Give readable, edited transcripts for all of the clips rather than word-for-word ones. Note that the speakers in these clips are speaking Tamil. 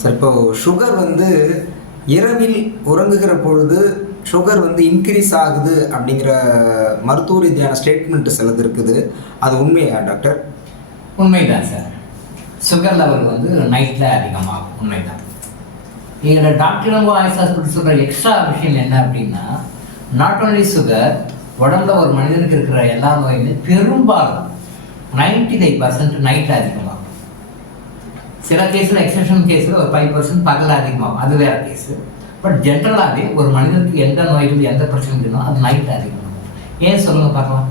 சார் இப்போ சுகர் இரவில் உறங்குகிற பொழுது சுகர் இன்க்ரீஸ் ஆகுது அப்படிங்கிற மருத்துவ ரீதியான ஸ்டேட்மெண்ட் சிலது இருக்குது. அது உண்மையா டாக்டர்? உண்மைதான் சார். சுகர் லெவல் நைட்டில் அதிகமாகும், உண்மைதான். இதில் டாக்டர் ஆயுஷ் ஹாஸ்பிட்டல் சொல்கிற எக்ஸ்ட்ரா விஷயம் என்ன அப்படின்னா, நாட் ஓன்லி சுகர், உடம்புல ஒரு மனிதனுக்கு இருக்கிற எல்லா நோயுமே பெரும்பாலும் 95% நைட்டில் அதிகமாகும். சில கேஸில் எக்ஸப்ஷன் கேஸில் ஒரு 5% பகலில் அதிகமாகும், அது வேறு கேஸு. பட் ஜென்ரலாகவே ஒரு மனிதனுக்கு எந்த நோய்கள் எந்த பிரச்சனை இருந்தாலும் அது நைட்டில் அதிகமாகும். ஏன் சொல்லுங்கள் பார்க்கலாம்,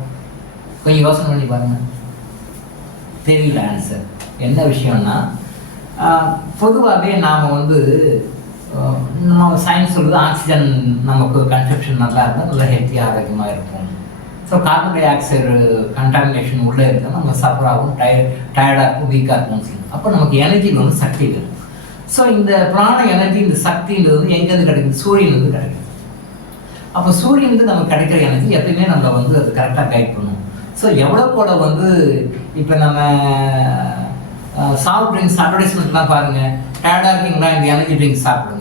கொஞ்சம் யோசனை பண்ணி பாருங்கள். தெரியல ஆன்சர். என்ன விஷயம்னா, பொதுவாகவே நாம் நம்ம சயின்ஸ் சொல்லுது ஆக்சிஜன் நமக்கு கன்சப்ஷன் நல்லா இருந்தால் நல்லா ஹெல்த்தியாக ஆரோக்கியமாக இருக்கும். So carbon di oxide contamination உள்ளே இருந்தால் நம்ம சஃபர் ஆகும், டயர்டாக இருக்கும், வீக்காக இருக்கும். அப்போ நமக்கு எனர்ஜி சக்தி வேணும். ஸோ இந்த பிராண எனர்ஜி, இந்த சக்தின்றது எங்கேருந்து கிடைக்குது? சூரியன்லேருந்து கிடைக்குது. அப்போ சூரியனுக்கு நமக்கு கிடைக்கிற எனர்ஜி எப்பயுமே நம்ம அது கரெக்டாக கைட் பண்ணணும். ஸோ எவ்வளோ கூட இப்போ நம்ம சாஃப்ட் ட்ரிங்க்ஸ் அட்வர்டைஸ்மெண்ட்லாம் பாருங்கள், டயர்டாக இருக்கீங்களா இந்த எனர்ஜி ட்ரிங்க்ஸ் சாப்பிடுங்க,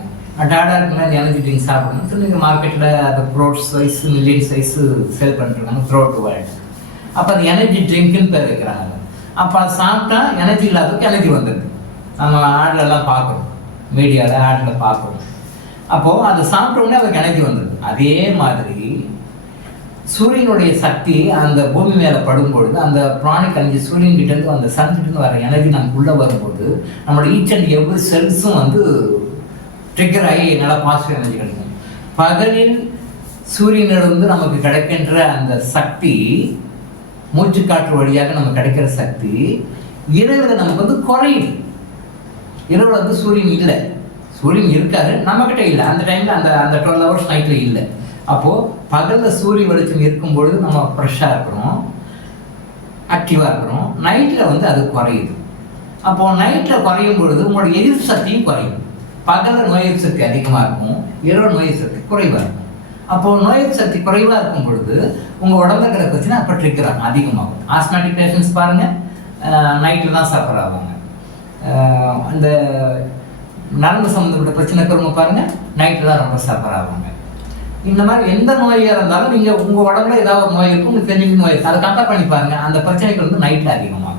டயர்டாக இருக்குங்களா இந்த எனர்ஜி ட்ரிங்க்ஸ் சாப்பிடுங்க. ஸோ நீங்கள் மார்க்கெட்டில் அது crores wise million size sale பண்ணிட்டுருக்காங்க த்ரோட் வேர்ல்டு. அப்போ அது எனர்ஜி ட்ரிங்க்குன்னு பேர் வைக்கிறாங்க. அப்போ அது சாப்பிட்டா எனர்ஜி இல்லாததுக்கு எனர்ஜி வந்துடுது. நம்ம ஆட்லெல்லாம் பார்க்குறோம், மீடியாவில் ஆடில் பார்க்குறோம். அப்போது அதை சாப்பிட்டோன்னே அதுக்கு எனர்ஜி வந்துடுது. அதே மாதிரி சூரியனுடைய சக்தி அந்த பூமி மேலே படும்பொழுது அந்த ப்ராணிக் எனர்ஜி சூரியன்கிட்டேருந்து அந்த சன்கிட்டேருந்து வர எனர்ஜி நமக்குள்ளே வரும்போது நம்மளோட ஈச் அண்ட் எவ்ரி செல்ஸும் ட்ரிகர் ஆகி நல்லா பாசிட்டிவ் எனர்ஜி கிடைக்கும். பகலில் சூரியனிலிருந்து நமக்கு கிடைக்கின்ற அந்த சக்தி, மூச்சுக்காற்று வழியாக நமக்கு கிடைக்கிற சக்தி இரவில் நமக்கு குறையுது. இரவில் சூரியன் இல்லை, சூரியன் இருக்காரு, நம்மக்கிட்ட இல்லை. அந்த டைமில் அந்த 12 hours நைட்டில் இல்லை. அப்போது பகலில் சூரிய வெளிச்சம் இருக்கும் பொழுது நம்ம ஃப்ரெஷ்ஷாக இருக்கிறோம், ஆக்டிவாக இருக்கிறோம். நைட்டில் அது குறையுது. அப்போது நைட்டில் குறையும் பொழுது உங்களோட எதிர்ப்பு சக்தியும் குறையும். பகலில் நோய் எதிர்ப்பு சக்தி அதிகமாக இருக்கும், இரவு நோய் எதிர்ப்பு சக்தி குறைவாக இருக்கும். அப்போது நோய் எதிர்ப்பு சக்தி குறைவாக இருக்கும் பொழுது உங்கள் உடம்புல இருக்கிற பிரச்சனை அப்போ ட்ரிகர் அதிகமாகும். ஆஸ்மேட்டிக் பேஷண்ட்ஸ் பாருங்கள், நைட்டில் தான் சஃபர் ஆவாங்க. அந்த நரம்பு சம்மந்தப்பட்ட பிரச்சனை இருக்கிறவங்க பாருங்கள், நைட்டில் தான் ரொம்ப சஃபர் ஆவாங்க. இந்த மாதிரி எந்த நோயாக இருந்தாலும் நீங்கள் உங்கள் உடம்புல ஏதாவது ஒரு நோய் இருக்கும், உங்களுக்கு தெரிஞ்ச நோய் இருக்கும், அதை கம்பேர் பண்ணி பாருங்கள். அந்த பிரச்சனைகள் நைட்டில் அதிகமாகும்.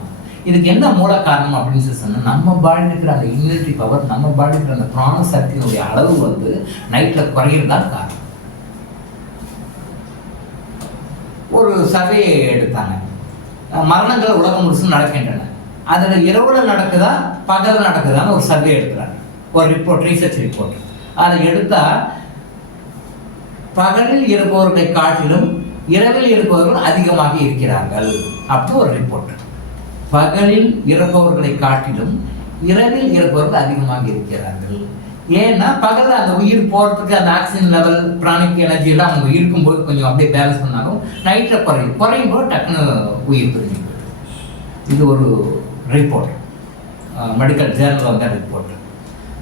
இதுக்கு என்ன மூல காரணம் அப்படின்னு சொன்னால், நம்ம பாடியில் இருக்கிற அந்த இம்யூனிட்டி பவர், நம்ம பாடியில் இருக்கிற அந்த பிராண சக்தியினுடைய அளவு நைட்டில் குறையிறதான் காரணம். ஒரு சர்வே எடுத்தாங்க, மரணங்கள் உலகம் முழுசும் நடக்கின்றன, அதில் இரவுல நடக்குதா பகல் நடக்குதான்னு ஒரு சர்வே எடுக்கிறாங்க. ஒரு ரிப்போர்ட், ரீசர்ச் ரிப்போர்ட். அதை எடுத்தால் பகலில் இருப்பவர்களை காட்டிலும் இரவில் இருப்பவர்கள் அதிகமாக இருக்கிறார்கள் அப்படி ஒரு ரிப்போர்ட். பகலில் இருப்பவர்களை காட்டிலும் இரவில் இருப்பவர்கள் அதிகமாக இருக்கிறார்கள். ஏன்னா பகலில் அந்த உயிர் போகிறதுக்கு அந்த ஆக்சிஜன் லெவல், பிராணிக் எனர்ஜி எல்லாம் அவங்க இருக்கும்போது கொஞ்சம் அப்படியே பேலன்ஸ் பண்ணாலும் நைட்டில் குறையும் போது டக்குன்னு உயிர் பிரிஞ்சு. இது ஒரு report, medical Journal report.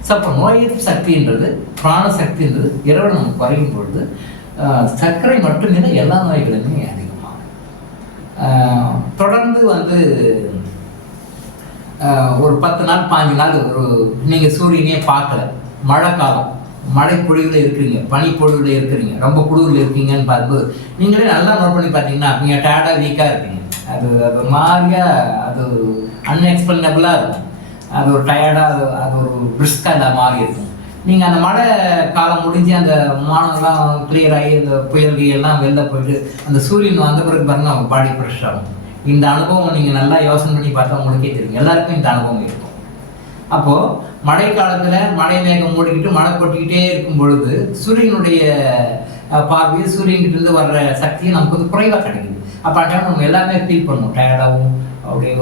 So அப்போ நோய் எதிர்ப்பு சக்தின்றது, பிராண சக்தின்றது இரவு நமக்கு குறையும் பொழுது சர்க்கரை மட்டுமே எல்லா நோய்களுமே அதிகமாகும். தொடர்ந்து ஒரு 10 நாள் 5 நாள் நீங்கள் சூரியனே பார்க்கல, மழை காலம், மழை பொழிவில் இருக்கிறீங்க, பனி பொழிவில் இருக்கிறீங்க, ரொம்ப குளிரில் இருக்கீங்கன்னு பார்க்கும்போது நீங்களே நல்லா நோட் பண்ணி பார்த்தீங்கன்னா நீங்கள் டயர்டாக வீக்காக இருப்பீங்க. அது மாதிரியாக அது அன்எக்ஸ்பிளைனபிளாக இருக்கும். அது ஒரு டயர்டாக, அது ஒரு பிரிஸ்காக மாறி இருக்கும். நீங்கள் அந்த மழை காலம் முடிஞ்சு அந்த வானம்லாம் கிளியர் ஆகி அந்த புயல்கள் எல்லாம் வெளில போயிட்டு அந்த சூரியன் வந்த பிறகு பாருங்கள் அவங்க பாடி ஃப்ரெஷ் ஆகும். இந்த அனுபவம் நீங்கள் நல்லா யோசனை பண்ணி பார்த்தா உங்களுக்கே தெரியும், எல்லாருக்கும் இந்த அனுபவம் இருக்கும். அப்போது மழை காலத்தில் மழை மேகம் மூடிக்கிட்டு மழை கொட்டிக்கிட்டே இருக்கும் பொழுது சூரியனுடைய பார்வையில் சூரியன்கிட்டேருந்து வர்ற சக்தியை நமக்கு குறைவாக கிடைக்குது. அப்போ அந்த நம்ம எல்லாமே ஃபீல் பண்ணுவோம், டயர்டாகவும் அப்படியே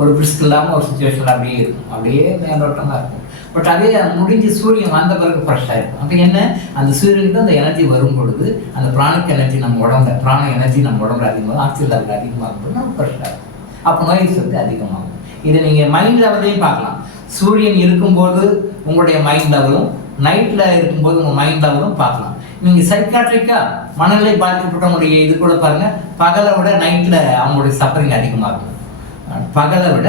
ஒரு பிரிஸ்க் இல்லாமல் ஒரு சுச்சுவேஷனில் அப்படியே இருக்கும், அப்படியே மேலோட்டமாக இருக்கும். பட் அதே முடிஞ்சு சூரியன் வந்த பிறகு ஃப்ரெஷ்ஷாக இருக்கும். அப்போ என்ன, அந்த சூரியன்கிட்ட அந்த எனர்ஜி வரும் பொழுது அந்த பிராணிக் எனர்ஜி நம்ம உடம்புல, பிராண எனர்ஜி நம்ம உடம்புல அதிகமாக, ஆக்சிஜன் லெவல் அதிகமாகும் போது நம்ம ஃப்ரெஷ்ஷாக இருக்கும். அப்போ நோய் சக்தி அதிகமாகும். இதை நீங்கள் மைண்ட் லெவலையும் பார்க்கலாம். சூரியன் இருக்கும்போது உங்களுடைய மைண்ட் லெவலும், நைட்டில் இருக்கும்போது உங்கள் மைண்ட் லெவலும் பார்க்கலாம். நீங்கள் சைக்காட்ரிக்காக மனநிலை பாதிக்கப்பட்டவங்களுடைய இது கூட பாருங்கள், பகலை விட நைட்டில் அவங்களுடைய சஃபரிங் அதிகமாக இருக்கும். பகலை விட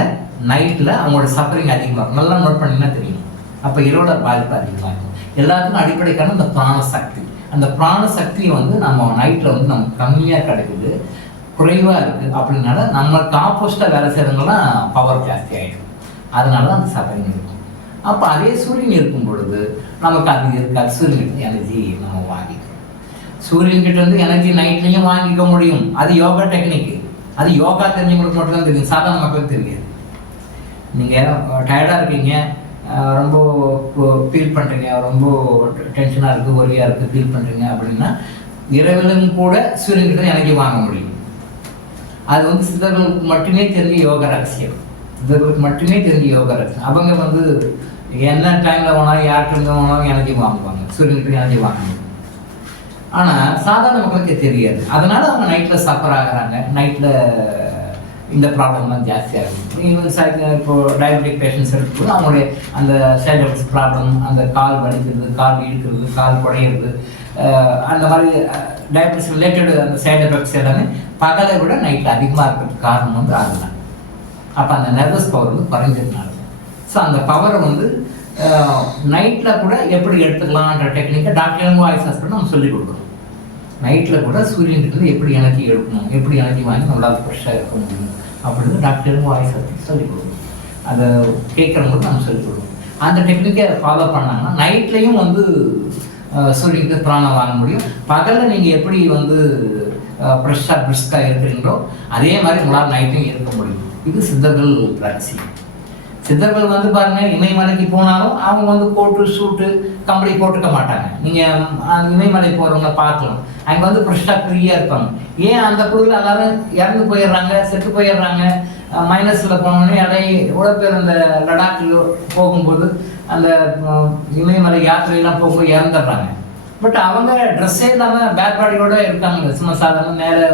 நைட்டில் அவங்களோட சஃபரிங் அதிகமாக இருக்கும். நல்லா நோட் பண்ணிங்கன்னா தெரியும். அப்போ இருளர் பாதிப்பு அதிகமாக இருக்கும். எல்லாத்துக்கும் அடிப்படை காரணம் இந்த பிராணசக்தி. அந்த பிராணசக்தி வந்து நம்ம நைட்டில் வந்து நமக்கு கம்மியாக கிடைக்குது, குறைவாக இருக்குது. அப்படின்னால நம்மளுக்கு ஆப்போசிட்டாக வேலை செய்கிறவங்கலாம் பவர் ஜாஸ்தி ஆகிடும். அதனால தான் அந்த சஃபரிங் இருக்கும். அப்போ அதே சூரியன் இருக்கும் பொழுது நமக்கு அது இருக்காது. சூரியன் எனர்ஜி நம்ம வாங்கிக்கிறோம். சூரியன்கிட்ட வந்து எனர்ஜி நைட்லேயும் வாங்கிக்க முடியும். அது யோகா டெக்னிக்கு. அது யோகா தெரிஞ்சவங்களுக்கு மட்டும்தான் தெரியும், சாதாரண மக்களுக்கு தெரியாது. நீங்கள் டயர்டாக இருக்கீங்க, ரொம்ப ஃபீல் பண்ணுறீங்க, ரொம்ப டென்ஷனாக இருக்குது, ஒரியாக இருக்குது, ஃபீல் பண்ணுறீங்க அப்படின்னா இரவிலும் கூட சூரியன்கிட்ட எனர்ஜி வாங்க முடியும். அது வந்து சித்தர்களுக்கு மட்டுமே தெரிஞ்ச யோக ரகசியம். சித்தர்களுக்கு மட்டுமே தெரிஞ்ச யோக ரகசியம். அவங்க வந்து என்ன டைமில் வேணாலும் யார்கிட்ட வேணாலும் எனர்ஜி வாங்குவாங்க, சூரியன்கிட்ட எனர்ஜி வாங்க முடியும். ஆனால் சாதாரண மக்களுக்கு தெரியாது. அதனால அவங்க நைட்டில் சஃபர் ஆகிறாங்க. நைட்டில் இந்த ப்ராப்ளம்லாம் ஜாஸ்தியாகும். ஈவன் இப்போ டயபெட்டிக் பேஷண்ட்ஸ் எடுக்கும்போது அவங்களுடைய அந்த சைட் எஃபெக்ட்ஸ் ப்ராப்ளம், அந்த கால் வலிக்கிறது, கால் இழுக்கிறது, கால் குடையிறது, அந்த மாதிரி டயபெட்டிஸ் ரிலேட்டட் அந்த சைட் எஃபெக்ட்ஸ் எல்லாமே பகலை விட நைட்டில் அதிகமாக இருக்கிறதுக்கு காரணம் வந்து அதுதான். அப்போ அந்த நர்வஸ் பவர் வந்து குறைஞ்சதுனால. ஸோ அந்த பவரை வந்து நைட்டில் கூட எப்படி எடுத்துக்கலான்ற டெக்னிக்கை டாக்டர் வாய்ஸ் ஹாஸ்பிட்டல் நம்ம சொல்லிக் கொடுக்குறோம். நைட்டில் கூட சூரியன்கிட்ட எப்படி எனர்ஜி எடுக்கணும், எப்படி எனர்ஜி வாங்கி நம்மளால் ஃப்ரெஷ்ஷாக இருக்க முடியும் அப்படின்னு டாக்டர் வாய்ஸ் ஹாஸ்பிட்டல் சொல்லிக் கொடுக்குறோம். அதை கேட்குறவங்களுக்கு நம்ம சொல்லிக் கொடுக்குறோம். அந்த டெக்னிக்கை ஃபாலோ பண்ணாங்கன்னா நைட்லேயும் வந்து சூரியனுக்கு பிராணம் வாங்க முடியும். பகலில் நீங்கள் எப்படி வந்து ஃப்ரெஷ்ஷாக பிரிஸ்காக இருக்கிறீங்களோ அதே மாதிரி உங்களால் நைட்லையும் இருக்க முடியும். இது சித்தர்கள் ரகசியம். சித்தர்கள் வந்து பாருங்க, இமயமலைக்கு போனாலும் அவங்க வந்து கோட்டு ஷூட்டு கம்பளி போட்டுக்க மாட்டாங்க. நீங்கள் அந்த இமயமலை போகிறவங்க பார்க்கலாம், அங்கே வந்து ஃப்ரெஷ்ஷாக ஃப்ரீயாக இருப்பாங்க. ஏன் அந்த குழுவில் எல்லாரும் இறந்து போயிடுறாங்க, செத்து போயிடுறாங்க. மைனஸில் போனோடனே அதை எவ்வளோ பேர் அந்த லடாக்கில் போகும்போது அந்த இமயமலை யாத்திரையெல்லாம் போகும்போது இறந்துடுறாங்க. பட் அவங்க ட்ரெஸ்ஸே இல்லாமல் பேக் பாடியோட இருக்காங்க. சும்மா சாதாரண மேலே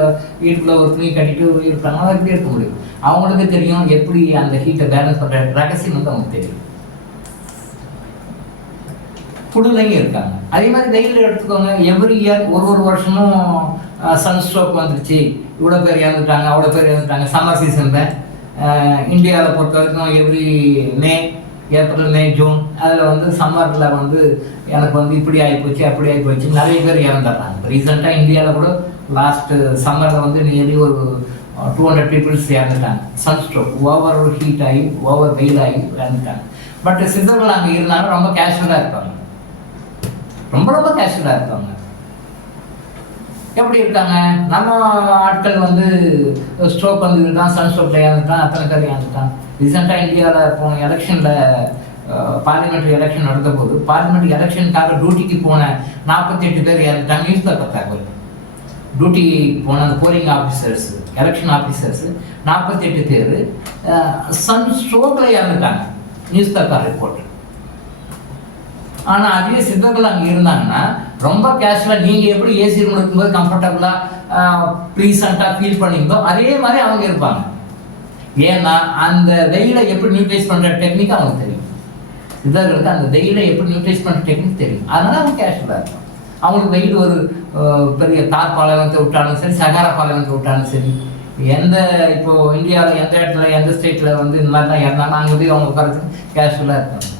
வீட்டுக்குள்ள ஒரு துணி கட்டிட்டு இருக்காங்க. அதை எப்படி இருக்க முடியும்? அவங்களுக்கு தெரியும் எப்படி அந்த ஹீட்டை பேலன்ஸ் பண்ணுற ரகசியம் வந்து அவங்களுக்கு தெரியும். குழுலையும் இருக்காங்க. அதே மாதிரி வெயில் எடுத்துக்கோங்க. எவ்ரி இயர் ஒரு வருஷமும் சன் ஸ்ட்ரோக் வந்துருச்சு, இவ்வளோ பேர் இறந்துட்டாங்க, அவ்வளோ பேர் இறந்துட்டாங்க. சம்மர் சீசனில் இந்தியாவில் பொறுத்த வரைக்கும் எவ்ரி மே, ஏப்ரல், மே, ஜூன் அதில் வந்து சம்மரில் வந்து எனக்கு வந்து இப்படி ஆகிப்போச்சு அப்படி ஆகிப்போச்சு நிறைய பேர் இறந்துடுறாங்க. ரீசெண்டாக இந்தியாவில் கூட லாஸ்ட்டு சம்மரில் வந்து நியர்லி ஒரு 200 பீப்புள்ஸ் இறந்துட்டாங்க. சன்ஸ்ட்ரோக், ஓவர் ஹீட் ஆகி ஓவர் வெயில் ஆகி இறந்துட்டாங்க. பட் சித்தர்கள் அங்கே இருந்தாலும் ரொம்ப கேஷுவலாக இருப்பாங்க, ரொம்ப கேஷுவலாக இருப்பாங்க. எப்படி இருக்காங்க? நம்ம ஆட்கள் வந்து ஸ்ட்ரோக் வந்துட்டான், சன்ஸ்ட்ரோக்கில் இறந்துட்டான், அத்தனை பேர் இறந்துட்டான். ரீசெண்டாக இந்தியாவில் போன எலெக்ஷனில் பார்லிமெண்ட்ரி எலெக்ஷன் நடந்த போது பார்லிமெண்ட்ரி எலெக்ஷனுக்காக டியூட்டிக்கு போன 48 பேர் இறந்துட்டாங்க. நியூஸ் பேப்பர் தகவல். டியூட்டி போன அந்த போலிங் ஆஃபீஸர்ஸ், எலெக்ஷன் ஆஃபீஸர்ஸ் 48 பேர் சன்ஸ்ட்ரோக்கில் இறந்துட்டாங்க. News paper report. ஆனால் அதே சித்தர்கள் அங்கே இருந்தாங்கன்னா ரொம்ப கேஷுவலாக நீங்கள் எப்படி ஏசி ரூம் இருக்கும்போது கம்ஃபர்டபுளாக ப்ளீசண்ட்டாக ஃபீல் பண்ணிங்களோ அதே மாதிரி அவங்க இருப்பாங்க. ஏன்னா அந்த வெயிலை எப்படி நியூட்ரைஸ் பண்ணுற டெக்னிக் அவங்களுக்கு தெரியும். சித்தர்களுக்கு அந்த வெயிலை எப்படி நியூட்ரைஸ் பண்ணுற டெக்னிக் தெரியும். அதனால அவங்க கேஷுவலாக இருப்பாங்க. அவங்களுக்கு வெயில் ஒரு பெரிய தார் பாலைவனத்தை விட்டாலும் சரி, சகாரா பாலைவனத்தை விட்டாலும் சரி, எந்த இப்போ இந்தியாவில் எந்த இடத்துல எந்த ஸ்டேட்டில் வந்து இந்த மாதிரி தான் இறந்தாலும் அங்கே போய் அவங்க உட்காரத்துக்கு கேஷுவலாக இருப்பாங்க.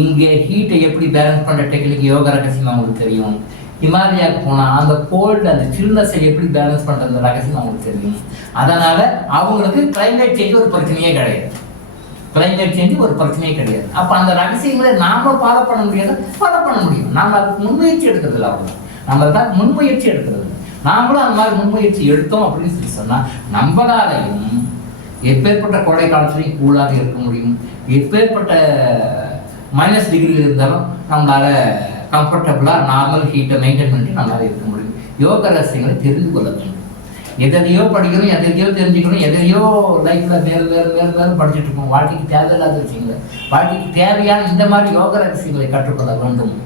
இங்கே ஹீட்டை எப்படி பேலன்ஸ் பண்ணுற டெக்னிக் யோகா ரகசியம் அவங்களுக்கு தெரியும். ஹிமாலயாவுக்கு போனால் அந்த கோல்டு அந்த சில்னஸை எப்படி பேலன்ஸ் பண்ணுறது ரகசியம் அவங்களுக்கு தெரியும். அதனால் அவங்களுக்கு கிளைமேட் சேஞ்ச் ஒரு பிரச்சனையே கிடையாது. கிளைமேட் சேஞ்ச் ஒரு பிரச்சனையே கிடையாது. அப்போ அந்த ரகசியங்களை நாம் ஃபாலோ பண்ண முடியாது, ஃபாலோ பண்ண முடியும். நாம் அதுக்கு முன்முயற்சி எடுக்கிறது அவ்வளோ. நம்ம அதுக்காக முன்முயற்சி எடுக்கிறது. நாமளும் அந்த மாதிரி முன்முயற்சி எடுத்தோம் அப்படின்னு சொல்லி சொன்னால் நம்மளாலையும் எப்பேற்பட்ட கோடை காலத்துலையும் கூலாக இருக்க முடியும். எப்பேற்பட்ட மைனஸ் டிகிரியில் இருந்தாலும் நம்மளால் கம்ஃபர்டபுளாக நார்மல் ஹீட்டை மெயின்டைன் பண்ணிட்டு நம்மளால் இருக்க முடியும். யோக ரகசியங்களை தெரிந்து கொள்ள வேண்டும். எதையோ படிக்கணும், எதையோ தெரிஞ்சுக்கணும், எதையோ லைஃப்பில் வேறு படிச்சுட்டு இருக்கோம். வாழ்க்கைக்கு தேவையில்லாத விஷயங்களை, வாழ்க்கைக்கு தேவையான இந்த மாதிரி யோக ரகசியங்களை கற்றுக்கொள்ள வேண்டும்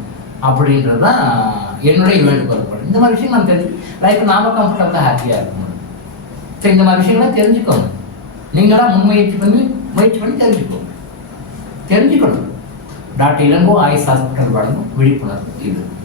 அப்படின்றது தான் என்னுடைய வேண்டுகோள். இந்த மாதிரி விஷயம் நம்ம தெரிஞ்சு லைஃப் நாம கம்ஃபர்டபுளாக ஹாப்பியாக இருக்க முடியும். சரி, இந்த மாதிரி விஷயங்கள்லாம் தெரிஞ்சுக்கோங்க. நீங்களாம் முயற்சி பண்ணி தெரிஞ்சுக்கணும். டாக்டர் இளங்கோ ஆயுஷ் ஹாஸ்பிட்டல் வழங்கும் விழிப்புணர்வு இது.